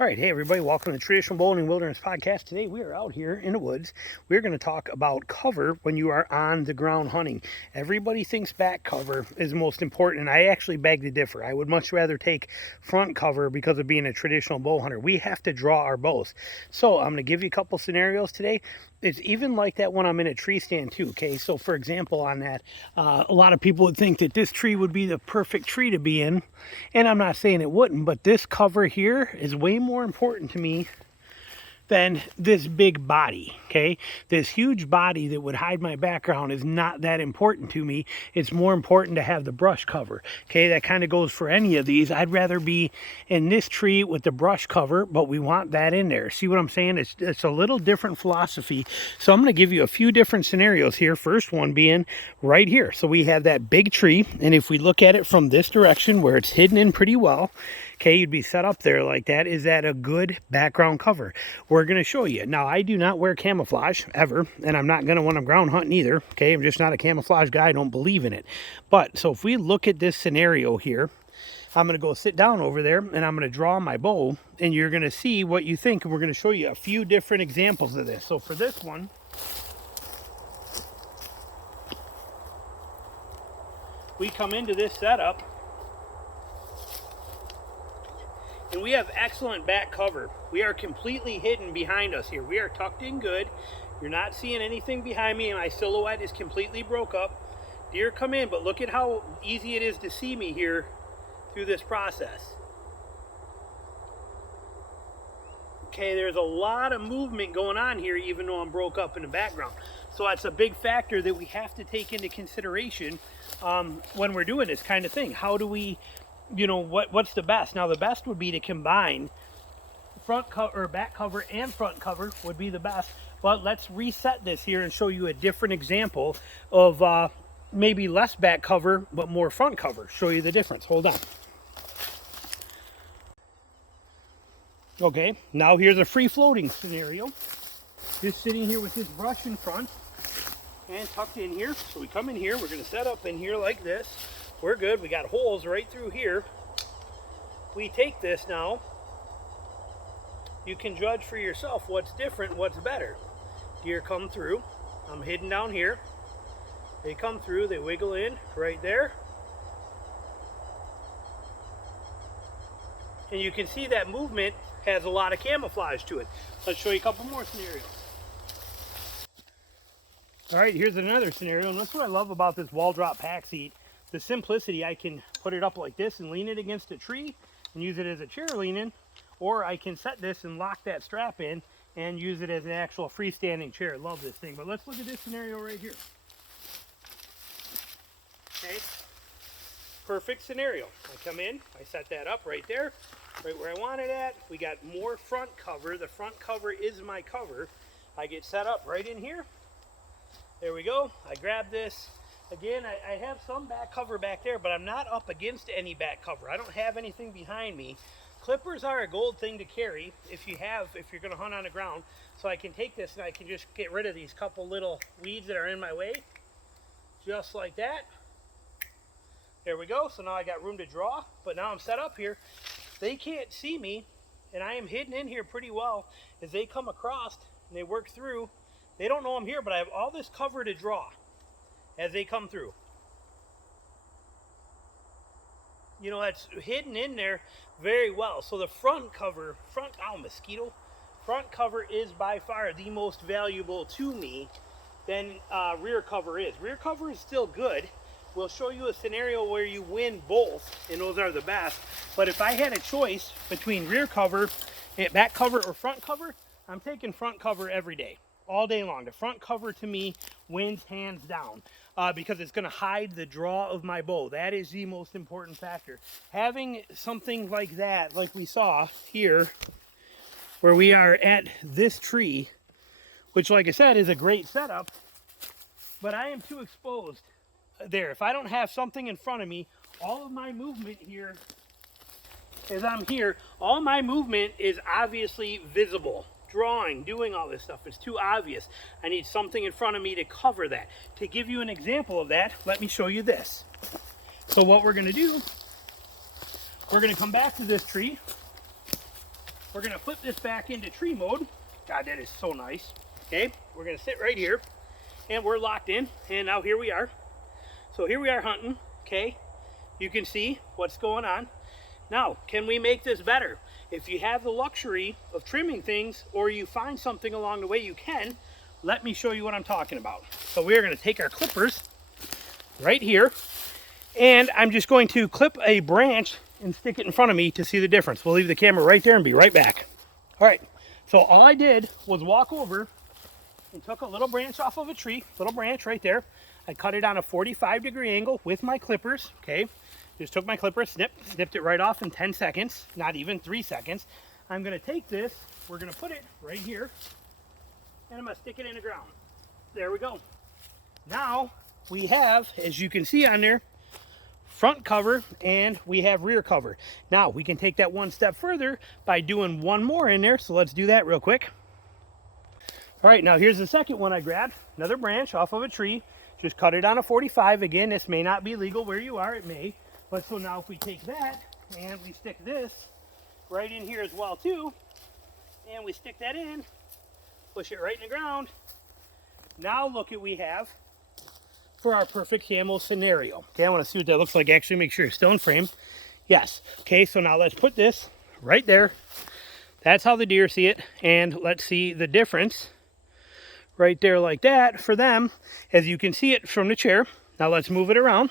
All right, hey everybody, welcome to the Traditional Bowhunting Wilderness Podcast. Today we are out here in the woods. We're going to talk about cover when you are on the ground hunting. Everybody thinks back cover is most important, and I actually beg to differ. I would much rather take front cover because of being a traditional bow hunter. We have to draw our bows. So I'm going to give you a couple scenarios today. It's even like that when I'm in a tree stand too, okay? So for example on that, a lot of people would think that this tree would be the perfect tree to be in, and I'm not saying it wouldn't, but this cover here is way more important to me than this big body, okay? This huge body that would hide my background is not that important to me. It's more important to have the brush cover, okay? That kind of goes for any of these. I'd rather be in this tree with the brush cover, but we want that in there. See what I'm saying? It's a little different philosophy. So I'm going to give you a few different scenarios here. First one being right here. So we have that big tree, and if we look at it from this direction where it's hidden in pretty well, okay, you'd be set up there like that. Is that a good background cover? We're going to show you. Now, I do not wear camouflage ever, and I'm not going to when I'm ground hunting either. Okay, I'm just not a camouflage guy. I don't believe in it. But so if we look at this scenario here, I'm going to go sit down over there and I'm going to draw my bow, and you're going to see what you think. And we're going to show you a few different examples of this. So for this one, we come into this setup and we have excellent back cover. We are completely hidden behind us here. We are tucked in good. You're not seeing anything behind me, and my silhouette is completely broke up. Deer come in, but look at how easy it is to see me here through this process. Okay, there's a lot of movement going on here, even though I'm broke up in the background. So that's a big factor that we have to take into consideration when we're doing this kind of thing. How do we, you know, what's the best? Now the best would be to combine front cover or back cover and front cover would be the best. But let's reset this here and show you a different example of maybe less back cover but more front cover. Show you the difference. Hold on. Okay, now here's a free floating scenario. Just sitting here with his brush in front and tucked in here. So we come in here, we're going to set up in here like this. We're good. We got holes right through here. We take this now. You can judge for yourself what's different, what's better. Deer come through. I'm hidden down here. They come through, they wiggle in right there. And you can see that movement has a lot of camouflage to it. Let's show you a couple more scenarios. All right, here's another scenario, and that's what I love about this wall drop pack seat. The simplicity. I can put it up like this and lean it against a tree and use it as a chair leaning, or I can set this and lock that strap in and use it as an actual freestanding chair. Love this thing. But let's look at this scenario right here. Okay, perfect scenario. I come in, I set that up right there, right where I want it at. We got more front cover. The front cover is my cover. I get set up right in here. There we go. I grab this. Again, I have some back cover back there, but I'm not up against any back cover. I don't have anything behind me. Clippers are a gold thing to carry if you're going to hunt on the ground. So I can take this and I can just get rid of these couple little weeds that are in my way. Just like that. There we go. So now I got room to draw, but now I'm set up here. They can't see me, and I am hidden in here pretty well. As they come across and they work through, they don't know I'm here, but I have all this cover to draw as they come through. You know, that's hidden in there very well. So the front cover, front cover is by far the most valuable to me than rear cover is. Rear cover is still good. We'll show you a scenario where you win both, and those are the best. But if I had a choice between rear cover, back cover, or front cover, I'm taking front cover every day, all day long. The front cover to me wins hands down because it's going to hide the draw of my bow. That is the most important factor. Having something like that, like we saw here, where we are at this tree, which, like I said, is a great setup, but I am too exposed there. If I don't have something in front of me, all of my movement here, as I'm here, all my movement is obviously visible. Drawing, doing all this stuff, it's too obvious. I need something in front of me to cover that. To give you an example of that, let me show you this. So what we're going to do, we're going to come back to this tree. we're going to flip this back into tree mode. God, that is so nice. Okay, we're going to sit right here, and we're locked in, and now here we are. So here we are hunting, okay? You can see what's going on. Now, can we make this better? If you have the luxury of trimming things, or you find something along the way you can, let me show you what I'm talking about. So we're going to take our clippers right here, and I'm just going to clip a branch and stick it in front of me to see the difference. We'll leave the camera right there and be right back. All right, so all I did was walk over and took a little branch off of a tree, little branch right there. I cut it on a 45-degree angle with my clippers, okay? Just took my clipper, snipped it right off in 10 seconds, not even 3 seconds. I'm gonna take this, we're gonna put it right here, and I'm gonna stick it in the ground. There we go. Now, we have, as you can see on there, front cover and we have rear cover. Now, we can take that one step further by doing one more in there, so let's do that real quick. All right, now here's the second one I grabbed, another branch off of a tree, just cut it on a 45. Again, this may not be legal where you are, it may. But so now if we take that and we stick this right in here as well too, and we stick that in, push it right in the ground. Now look at what we have for our perfect camo scenario. Okay, I want to see what that looks like. Actually, make sure you're still in frame. Yes. Okay, so now let's put this right there. That's how the deer see it, and let's see the difference right there like that for them, as you can see it from the chair. Now let's move it around.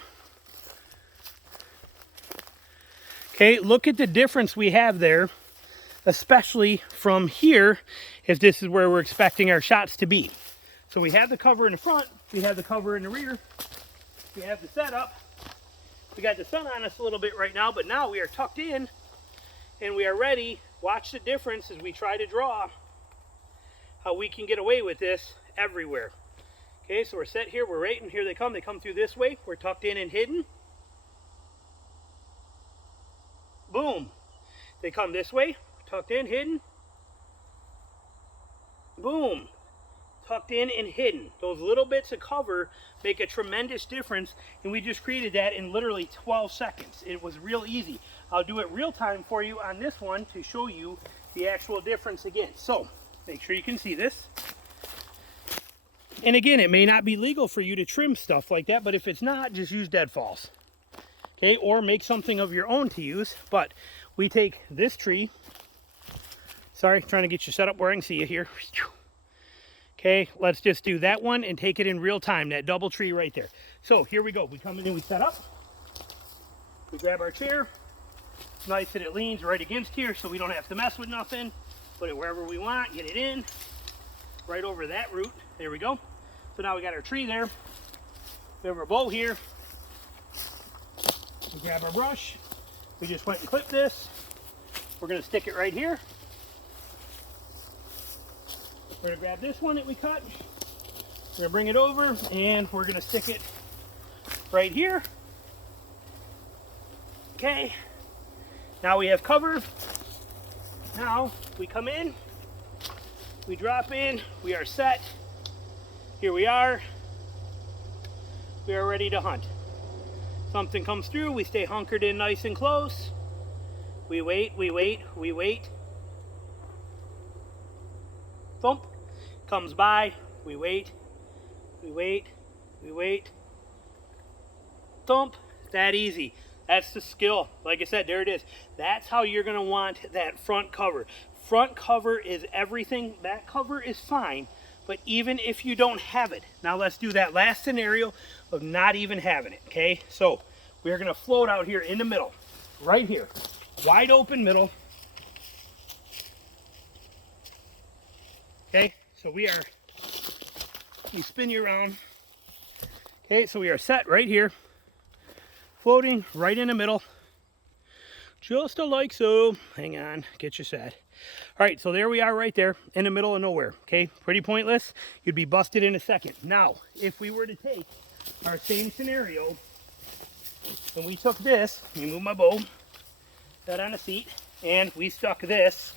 Okay, look at the difference we have there, especially from here, if this is where we're expecting our shots to be. So we have the cover in the front, we have the cover in the rear, we have the setup. We got the sun on us a little bit right now, but now we are tucked in and we are ready. Watch the difference as we try to draw how we can get away with this everywhere. Okay, so we're set here, we're waiting, here they come through this way, we're tucked in and hidden. Boom. They come this way, tucked in, hidden. Boom. Tucked in and hidden. Those little bits of cover make a tremendous difference, and we just created that in literally 12 seconds. It was real easy. I'll do it real time for you on this one to show you the actual difference again. So, make sure you can see this. And again, it may not be legal for you to trim stuff like that, but if it's not, just use deadfalls. Okay, or make something of your own to use. But we take this tree. Sorry, trying to get you set up where I can see you here. Okay, let's just do that one and take it in real time, that double tree right there. So here we go. We come in and we set up. We grab our chair. It's nice that it leans right against here so we don't have to mess with nothing. Put it wherever we want, get it in. Right over that root. There we go. So now we got our tree there. We have our bow here. We grab our brush. We just went and clipped this. We're going to stick it right here. We're going to grab this one that we cut. We're going to bring it over and we're going to stick it right here. Okay. Now we have cover. Now we come in. We drop in. We are set. Here we are. We are ready to hunt. Something comes through, we stay hunkered in nice and close. We wait, we wait, we wait. Thump, comes by, we wait, we wait, we wait. Thump, that easy. That's the skill. Like I said, there it is. That's how you're gonna want that front cover. Front cover is everything. Back cover is fine, but even if you don't have it. Now let's do that last scenario of not even having it, okay? So we're gonna float out here in the middle, right here. Wide open middle. Okay, so we spin you around. Okay, so we are set right here, floating right in the middle, just like so. Hang on, get you set. All right, so there we are right there in the middle of nowhere. Okay, pretty pointless. You'd be busted in a second. Now, if we were to take our same scenario and we took this, let me move my bow, that on a seat, and we stuck this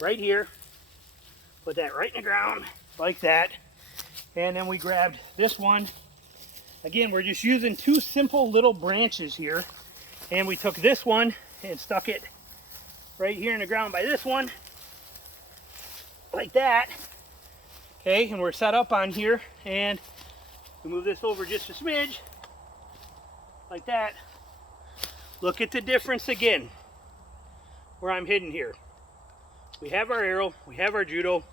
right here, put that right in the ground like that, and then we grabbed this one. Again, we're just using two simple little branches here, and we took this one and stuck it right here in the ground by this one, like that. Okay, and we're set up on here, and we move this over just a smidge, like that. Look at the difference again, where I'm hidden here. We have our arrow, we have our judo.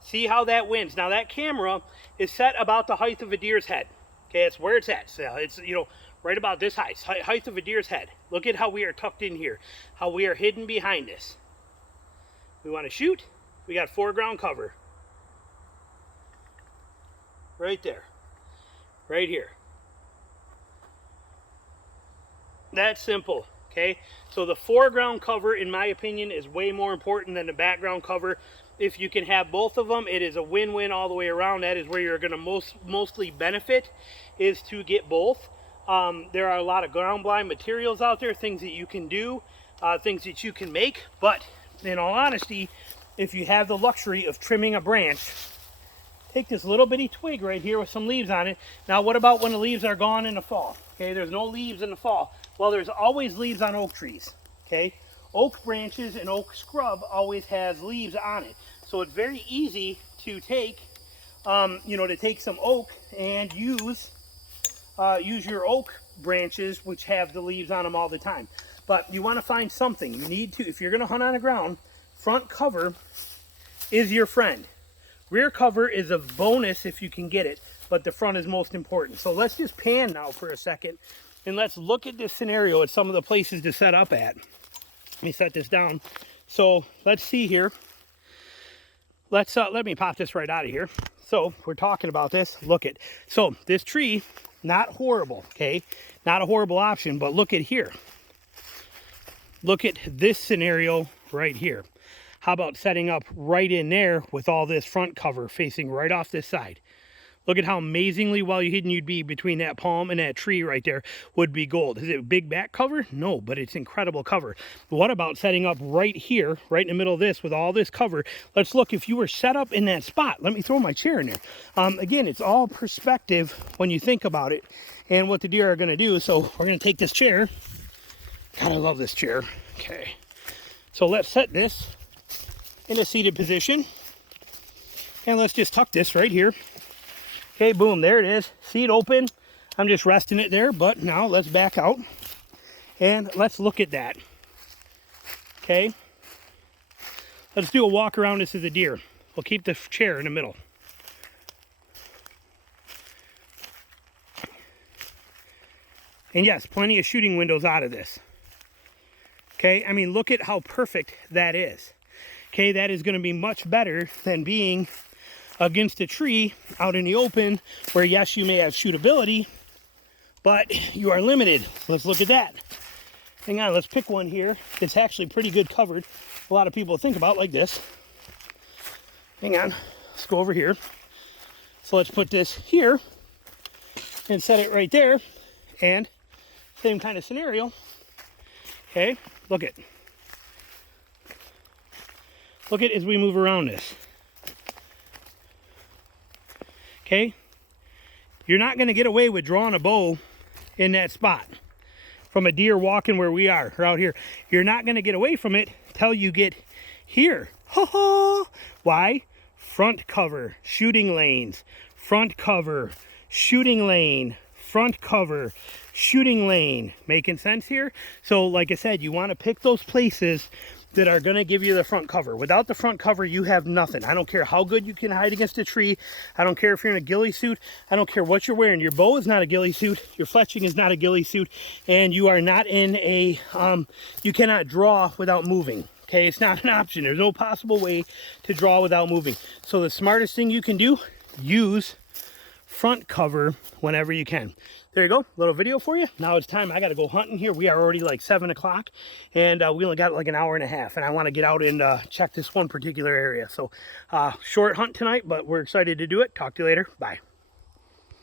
See how that wins. Now that camera is set about the height of a deer's head. Okay, it's where it's at. So it's, you know, right about this height of a deer's head. Look at how we are tucked in here, how we are hidden behind this. We want to shoot, we got foreground cover. Right there, right here. That's simple, okay? So the foreground cover, in my opinion, is way more important than the background cover. If you can have both of them, it is a win-win all the way around. That is where you're going to mostly benefit, is to get both. There are a lot of ground blind materials out there, things that you can do, things that you can make. But in all honesty, if you have the luxury of trimming a branch, take this little bitty twig right here with some leaves on it. Now, what about when the leaves are gone in the fall? Okay, there's no leaves in the fall. Well, there's always leaves on oak trees, okay? Oak branches and oak scrub always has leaves on it. So it's very easy to take, you know, to take some oak and use your oak branches, which have the leaves on them all the time. But you want to find something. You need to, if you're going to hunt on the ground, front cover is your friend. Rear cover is a bonus if you can get it, but the front is most important. So let's just pan now for a second, and let's look at this scenario at some of the places to set up at. Let me set this down. So let's see here. Let me pop this right out of here. So we're talking about this. Look at, so this tree, not horrible, okay? Not a horrible option, but look at here. Look at this scenario right here. How about setting up right in there with all this front cover facing right off this side? Look at how amazingly well hidden you'd be between that palm and that tree right there. Would be gold. Is it a big back cover? No, but it's incredible cover. What about setting up right here, right in the middle of this with all this cover? Let's look, if you were set up in that spot. Let me throw my chair in there. Again, it's all perspective when you think about it and what the deer are going to do. So we're going to take this chair. God, I love this chair. Okay. So let's set this in a seated position, and let's just tuck this right here. Okay, boom, there it is. See it open? I'm just resting it there, but now let's back out and let's look at that. Okay, let's do a walk around this as a deer. We'll keep the chair in the middle. And yes, plenty of shooting windows out of this. Okay, I mean, look at how perfect that is. Okay, that is going to be much better than being against a tree out in the open where, yes, you may have shootability, but you are limited. Let's look at that. Hang on, let's pick one here. It's actually pretty good covered. A lot of people think about like this. Hang on, let's go over here. So let's put this here and set it right there, and same kind of scenario. Okay, look at as we move around this. Okay, you're not going to get away with drawing a bow in that spot from a deer walking where we are, or out here. You're not going to get away from it till you get here. Ha ha! Why? Front cover, shooting lanes, front cover, shooting lane, front cover, shooting lane. Making sense here? So like I said, you want to pick those places that are going to give you the front cover. Without the front cover, you have nothing. I don't care how good you can hide against a tree. I don't care if you're in a ghillie suit. I don't care what you're wearing. Your bow is not a ghillie suit. Your fletching is not a ghillie suit. And you are not in a, you cannot draw without moving. Okay, it's not an option. There's no possible way to draw without moving. So the smartest thing you can do, use front cover whenever you can. There you go, little video for you. Now it's time. I got to go hunting here. We are already like 7 o'clock, and we only got like an hour and a half, and I want to get out and check this one particular area. So short hunt tonight, but we're excited to do it. Talk to you later. Bye.